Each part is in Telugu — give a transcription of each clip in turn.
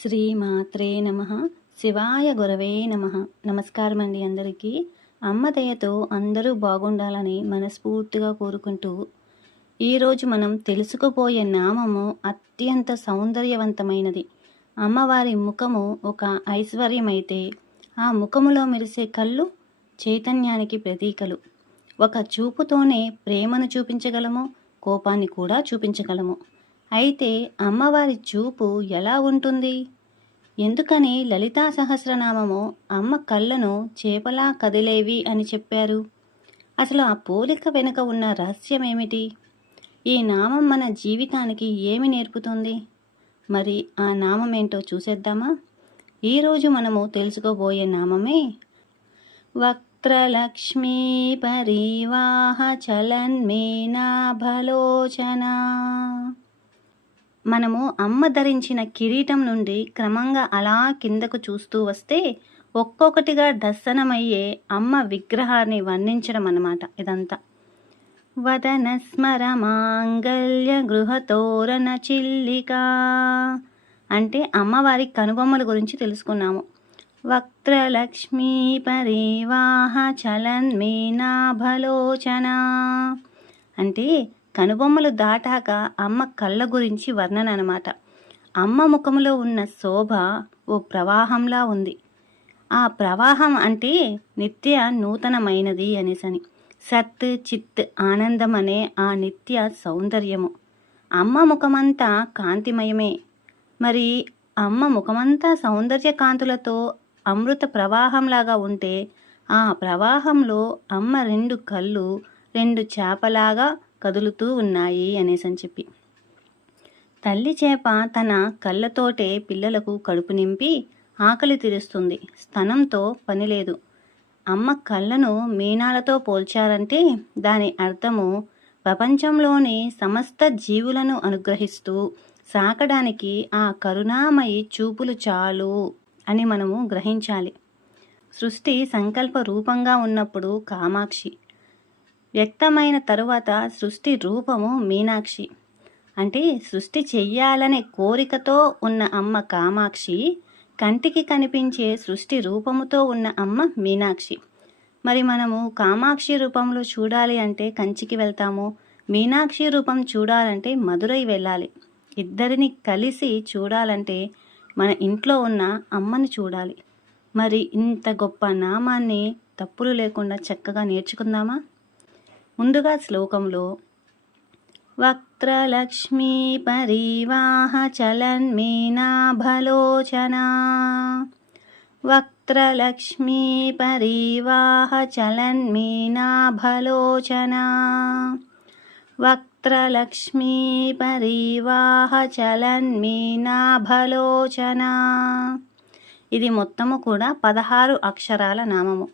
శ్రీమాత్రే నమః. శివాయ గురవే నమః. నమస్కారం అండి అందరికీ. అమ్మ దయతో అందరూ బాగుండాలని మనస్ఫూర్తిగా కోరుకుంటూ, ఈరోజు మనం తెలుసుకుపోయే నామము అత్యంత సౌందర్యవంతమైనది. అమ్మవారి ముఖము ఒక ఐశ్వర్యమైతే, ఆ ముఖములో మెరిసే కళ్ళు చైతన్యానికి ప్రతీకలు. ఒక చూపుతోనే ప్రేమను చూపించగలము, కోపాన్ని కూడా చూపించగలము. అయితే అమ్మవారి చూపు ఎలా ఉంటుంది? ఎందుకని లలితా సహస్రనామము అమ్మ కళ్ళను చేపలా కదిలేవి అని చెప్పారు? అసలు ఆ పోలిక వెనుక ఉన్న రహస్యం ఏమిటి? ఈ నామం మన జీవితానికి ఏమి నేర్పుతుంది? మరి ఆ నామం ఏంటో చూసేద్దామా? ఈరోజు మనము తెలుసుకోబోయే నామమే వక్త్రలక్ష్మీ పరివాహ చలన్మేనాభలోచనా. మనము అమ్మ ధరించిన కిరీటం నుండి క్రమంగా అలా కిందకు చూస్తూ వస్తే ఒక్కొక్కటిగా దర్శనమయ్యే అమ్మ విగ్రహాన్ని వర్ణించడం అన్నమాట ఇదంతా. వదన స్మర మాంగళ్య గృహతోరణ చిల్లిక అంటే అమ్మవారి కనుబొమ్మల గురించి తెలుసుకున్నాము. వక్త్రలక్ష్మీ పరివాహ చలన్మేనాభలోచనా అంటే కనుబొమ్మలు దాటాక అమ్మ కళ్ళ గురించి వర్ణన అన్నమాట. అమ్మ ముఖంలో ఉన్న శోభ ఓ ప్రవాహంలా ఉంది. ఆ ప్రవాహం అంటే నిత్య నూతనమైనది అనేసని. సత్ చిత్ ఆనందం అనే ఆ నిత్య సౌందర్యము. అమ్మ ముఖమంతా కాంతిమయమే. మరి అమ్మ ముఖమంతా సౌందర్య కాంతులతో అమృత ప్రవాహంలాగా ఉంటే, ఆ ప్రవాహంలో అమ్మ రెండు కళ్ళు రెండు చేపలాగా కదులుతూ ఉన్నాయి అనేసని చెప్పి. తల్లి చేప తన కళ్ళతోటే పిల్లలకు కడుపు నింపి ఆకలి తీరుస్తుంది. స్తనంతో పనిలేదు. అమ్మ కళ్ళను మీనాలతో పోల్చారంటే దాని అర్థము ప్రపంచంలోని సమస్త జీవులను అనుగ్రహిస్తూ సాకడానికి ఆ కరుణామయి చూపులు చాలు అని మనము గ్రహించాలి. సృష్టి సంకల్ప రూపంగా ఉన్నప్పుడు కామాక్షి, వ్యక్తమైన తరువాత సృష్టి రూపము మీనాక్షి. అంటే సృష్టి చెయ్యాలనే కోరికతో ఉన్న అమ్మ కామాక్షి, కంటికి కనిపించే సృష్టి రూపముతో ఉన్న అమ్మ మీనాక్షి. మరి మనము కామాక్షి రూపంలో చూడాలి అంటే కంచికి వెళ్తాము, మీనాక్షి రూపం చూడాలంటే మధురై వెళ్ళాలి. ఇద్దరిని కలిసి చూడాలంటే మన ఇంట్లో ఉన్న అమ్మని చూడాలి. మరి ఇంత గొప్ప నామాన్ని తప్పులు లేకుండా చక్కగా నేర్చుకుందామా? ముందుగా శ్లోకంలో వక్త్రలక్ష్మీ పరివాహ చలన్మేనాభలోచనా, వక్త్రలక్ష్మీ పరివాహ చలన్మేనాభలోచనా, వక్త్రలక్ష్మీ పరివాహ చలన్మేనాభలోచనా. ఇది మొత్తము కూడా 16 అక్షరాల నామము.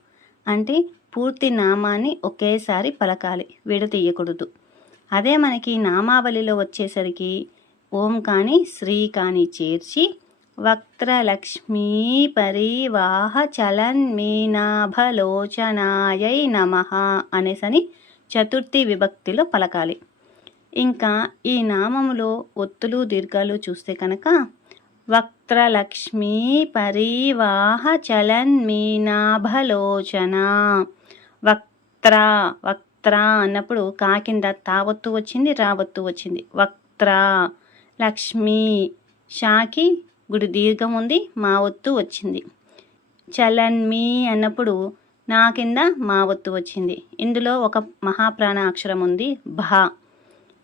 అంటే పూర్తి నామాన్ని ఒకేసారి పలకాలి, విడతీయకూడదు. అదే మనకి నామావళిలో వచ్చేసరికి ఓం కానీ శ్రీ కానీ చేర్చి వక్త్రలక్ష్మీ పరివాహ చలన్మేనాభలోచనాయై నమః అనేసని చతుర్థి విభక్తిలో పలకాలి. ఇంకా ఈ నామములో ఒత్తులు దీర్ఘాలు చూస్తే కనుక వక్త్రలక్ష్మీ పరివాహ చలన్మేనాభలోచనా. వక్త్ర వక్త్ర అన్నప్పుడు కా కింద తావత్తు వచ్చింది, రావత్తు వచ్చింది. వక్త్ర. లక్ష్మీ షాకి గుడి దీర్ఘం ఉంది, మా ఒత్తు వచ్చింది. చలన్మీ అన్నప్పుడు నా కింద మా ఒత్తు వచ్చింది. ఇందులో ఒక మహాప్రాణ అక్షరం ఉంది, భా.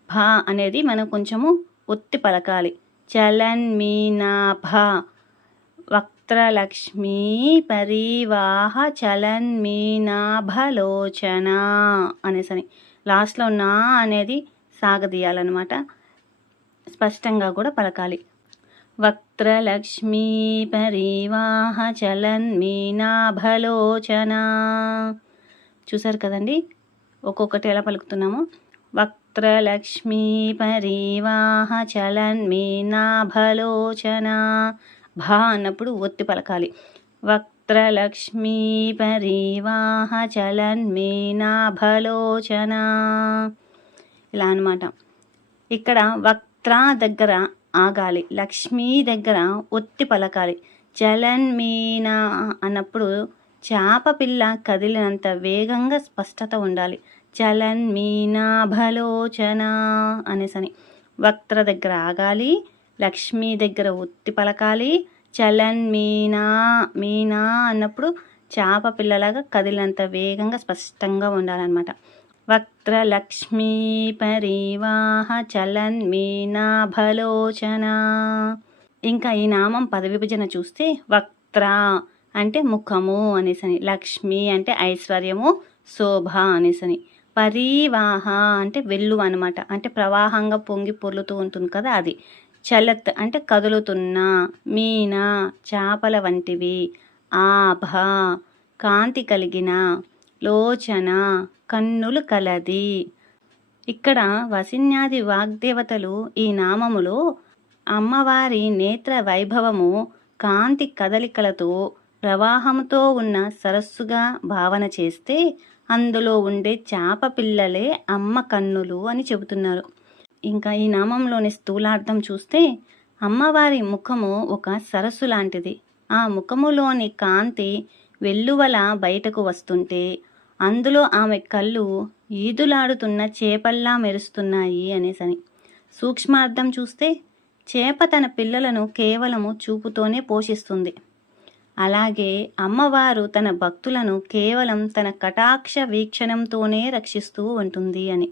భా అనేది మనం కొంచెము ఒత్తి పలకాలి. చలన్మీనాభ. వక్త్రలక్ష్మీ పరివాహ చలన్మేనాభలోచనా అనేసని లాస్ట్లో నా అనేది సాగదీయాలన్నమాట. స్పష్టంగా కూడా పలకాలి. వక్త్రలక్ష్మీ పరివాహ చలన్మేనాభలోచనా. చూసారు కదండి ఒక్కొక్కటి ఎలా పలుకుతున్నాము. వక్త్రలక్ష్మీ పరివాహ చలన్మేనాభలోచనా. భా అన్నప్పుడు ఒత్తి పలకాలి. వక్త్రలక్ష్మీ పరివాహ చలన్మేనాభలోచనా. ఇలా అన్నమాట. ఇక్కడ వక్త్ర దగ్గర ఆగాలి. లక్ష్మీ దగ్గర ఒత్తి పలకాలి. చలన్మీనా అన్నప్పుడు చేప పిల్ల కదిలినంత వేగంగా స్పష్టత ఉండాలి. చలన్మీనాభలోచన అనేసని. వక్త్ర దగ్గర ఆగాలి. లక్ష్మీ దగ్గర ఒత్తి పలకాలి. చలన్మీనా మీనా అన్నప్పుడు చేప పిల్లలాగా కదిలినంత వేగంగా స్పష్టంగా ఉండాలన్నమాట. వక్త్ర లక్ష్మీ పరివాహ చలన్మీనాభలోచన. ఇంకా ఈ నామం పదవిభజన చూస్తే వక్త్ర అంటే ముఖము అనేసని, లక్ష్మి అంటే ఐశ్వర్యము, శోభ అనేసని, పరివాహ అంటే వెల్లువ అనమాట, అంటే ప్రవాహంగా పొంగి పొర్లుతూ ఉంటుంది కదా అది. చలత్ అంటే కదులుతున్న, మీనా చేపల వంటివి, ఆభ కాంతి కలిగిన, లోచన కన్నులు కలది. ఇక్కడ వసిన్యాది వాగ్దేవతలు ఈ నామములో అమ్మవారి నేత్ర వైభవము కాంతి కదలికలతో ప్రవాహంతో ఉన్న సరస్సుగా భావన చేస్తే అందులో ఉండే చేప పిల్లలే అమ్మ కన్నులు అని చెబుతున్నారు. ఇంకా ఈ నామంలోని స్థూలార్థం చూస్తే అమ్మవారి ముఖము ఒక సరస్సు లాంటిది. ఆ ముఖములోని కాంతి వెల్లువల బయటకు వస్తుంటే అందులో ఆమె కళ్ళు ఈదులాడుతున్న చేపల్లా మెరుస్తున్నాయి అనేసని. సూక్ష్మార్థం చూస్తే చేప తన పిల్లలను కేవలము చూపుతోనే పోషిస్తుంది. అలాగే అమ్మవారు తన భక్తులను కేవలం తన కటాక్ష వీక్షణంతోనే రక్షిస్తూ ఉంటుంది అని.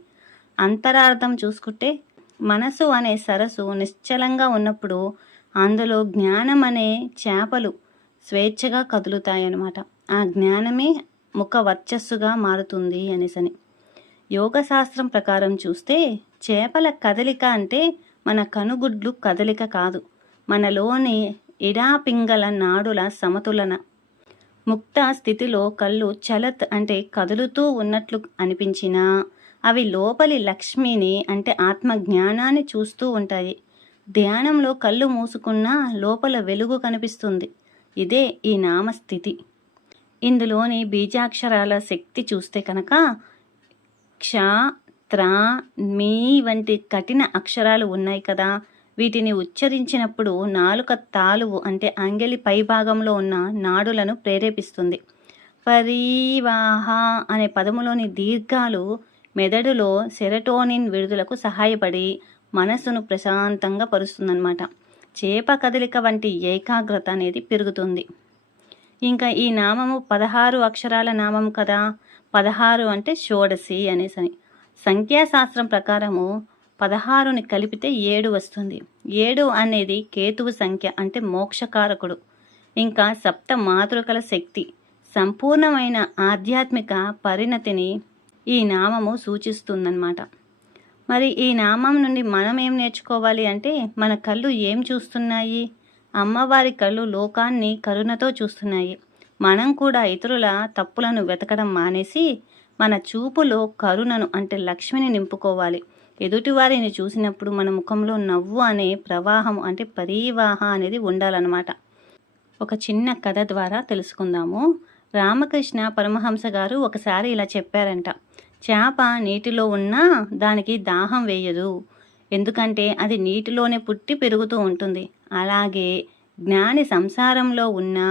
అంతరార్థం చూసుకుంటే మనసు అనే సరస్సు నిశ్చలంగా ఉన్నప్పుడు అందులో జ్ఞానం అనే చేపలు స్వేచ్ఛగా కదులుతాయన్నమాట. ఆ జ్ఞానమే ముఖ వర్చస్సుగా మారుతుంది అనేసని. యోగశాస్త్రం ప్రకారం చూస్తే చేపల కదలిక అంటే మన కనుగుడ్లు కదలిక కాదు, మనలోని ఇడాపింగల నాడుల సమతులన. ముక్త స్థితిలో కళ్ళు చలత్ అంటే కదులుతూ ఉన్నట్లు అనిపించినా అవి లోపలి లక్ష్మిని అంటే ఆత్మజ్ఞానాన్ని చూస్తూ ఉంటాయి. ధ్యానంలో కళ్ళు మూసుకున్నా లోపల వెలుగు కనిపిస్తుంది. ఇదే ఈ నామస్థితి. ఇందులోని బీజాక్షరాల శక్తి చూస్తే కనుక క్ష, త్ర, మీ వంటి కఠిన అక్షరాలు ఉన్నాయి కదా, వీటిని ఉచ్చరించినప్పుడు నాలుక తాలువు అంటే అంగలి పైభాగంలో ఉన్న నాడులను ప్రేరేపిస్తుంది. పరివాహ అనే పదములోని దీర్ఘాలు మెదడులో సెరటోనిన్ విడుదలకు సహాయపడి మనసును ప్రశాంతంగా పరుస్తుందన్నమాట. చేప కదలిక వంటి ఏకాగ్రత అనేది పెరుగుతుంది. ఇంకా ఈ నామము 16 అక్షరాల నామం కదా. 16 అంటే షోడశి అనేసని. సంఖ్యాశాస్త్రం ప్రకారము 16ని కలిపితే 7 వస్తుంది. 7 అనేది కేతువు సంఖ్య అంటే మోక్షకారకుడు. ఇంకా సప్త మాతృకల శక్తి, సంపూర్ణమైన ఆధ్యాత్మిక పరిణతిని ఈ నామము సూచిస్తుందన్నమాట. మరి ఈ నామం నుండి మనం ఏం నేర్చుకోవాలి అంటే మన కళ్ళు ఏం చూస్తున్నాయి? అమ్మవారి కళ్ళు లోకాన్ని కరుణతో చూస్తున్నాయి. మనం కూడా ఇతరుల తప్పులను వెతకడం మానేసి మన చూపులో కరుణను అంటే లక్ష్మిని నింపుకోవాలి. ఎదుటివారిని చూసినప్పుడు మన ముఖంలో నవ్వు అనే ప్రవాహం అంటే పరివాహ అనేది ఉండాలన్నమాట. ఒక చిన్న కథ ద్వారా తెలుసుకుందాము. రామకృష్ణ పరమహంస గారు ఒకసారి ఇలా చెప్పారంట. చేప నీటిలో ఉన్నా దానికి దాహం వేయదు, ఎందుకంటే అది నీటిలోనే పుట్టి పెరుగుతూ ఉంటుంది. అలాగే జ్ఞాని సంసారంలో ఉన్నా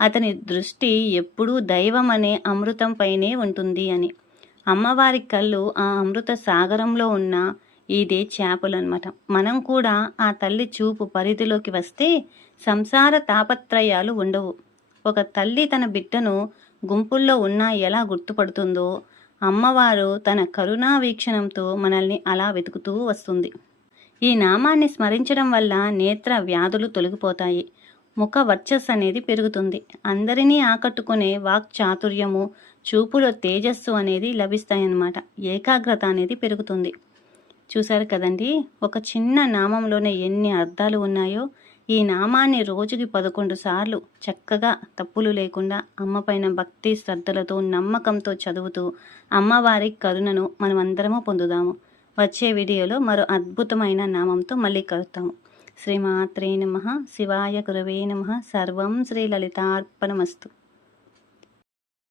అతని దృష్టి ఎప్పుడూ దైవం అనే అమృతంపైనే ఉంటుంది అని. అమ్మవారి కళ్ళు ఆ అమృత సాగరంలో ఉన్న ఇదే చేపలన్నమాట. మనం కూడా ఆ తల్లి చూపు పరిధిలోకి వస్తే సంసార తాపత్రయాలు ఉండవు. ఒక తల్లి తన బిడ్డను గుంపుల్లో ఉన్నా ఎలా గుర్తుపడుతుందో అమ్మవారు తన కరుణా వీక్షణంతో మనల్ని అలా వెతుకుతూ వస్తుంది. ఈ నామాన్ని స్మరించడం వల్ల నేత్ర వ్యాధులు తొలగిపోతాయి, ముఖ వర్చస్సు అనేది పెరుగుతుంది, అందరినీ ఆకట్టుకునే వాక్ చాతుర్యము, చూపులో తేజస్సు అనేది లభిస్తాయన్నమాట. ఏకాగ్రత అనేది పెరుగుతుంది. చూశారు కదండి, ఒక చిన్న నామంలోనే ఎన్ని అర్థాలు ఉన్నాయో. ఈ నామాన్ని రోజుకి 11 సార్లు చక్కగా తప్పులు లేకుండా అమ్మపైన భక్తి శ్రద్ధలతో నమ్మకంతో చదువుతూ అమ్మవారి కరుణను మనమందరము పొందుదాము. వచ్చే వీడియోలో మరో అద్భుతమైన నామంతో మళ్ళీ కలుస్తాము. శ్రీమాత్రే నమః. శివాయ గురవే నమః. సర్వం శ్రీ లలితార్పణమస్తు.